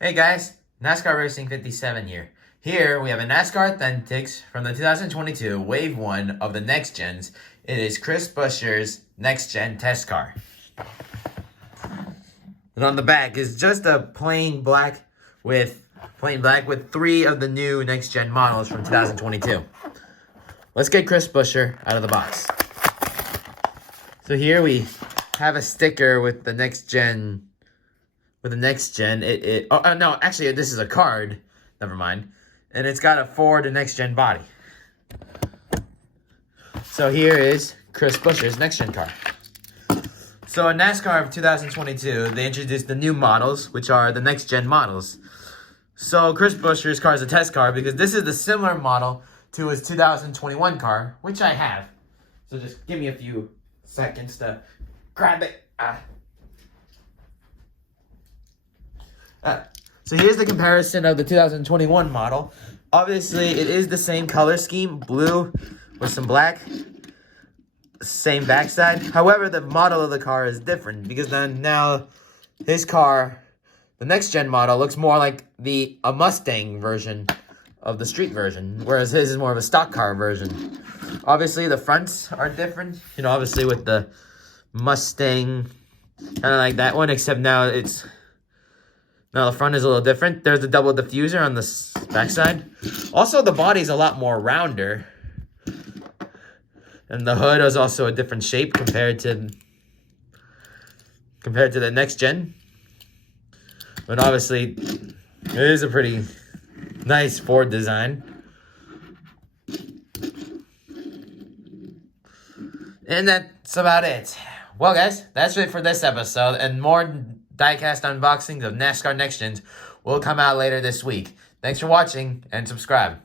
Hey guys, NASCAR Racing 57 here. Here we have a NASCAR Authentics from the 2022 Wave 1 of the Next Gens. It is Chris Buescher's Next Gen test car. And on the back is just a plain black with three of the new Next Gen models from 2022. Let's get Chris Buescher out of the box. So here we have a sticker with the Next Gen. No, actually, this is a card. Never mind. And it's got a Ford Next Gen body. So here is Chris Buescher's Next Gen car. So in NASCAR of 2022, they introduced the new models, which are the Next Gen models. So Chris Buescher's car is a test car because this is the similar model to his 2021 car, which I have. So just give me a few seconds to grab it. So here's the comparison of the 2021 model. Obviously, it is the same color scheme, blue with some black, same backside. However, the model of the car is different because now his car, the Next Gen model, looks more like a Mustang version of the street version, whereas his is more of a stock car version. Obviously, the fronts are different. Obviously with the Mustang, kind of like that one, except now the front is a little different. There's a double diffuser on the backside. Also, the body's a lot more rounder. And the hood is also a different shape compared to the Next Gen. But obviously, it is a pretty nice Ford design. And that's about it. Well, guys, that's it for this episode. And more Diecast unboxings of NASCAR Next Gens will come out later this week. Thanks for watching and subscribe.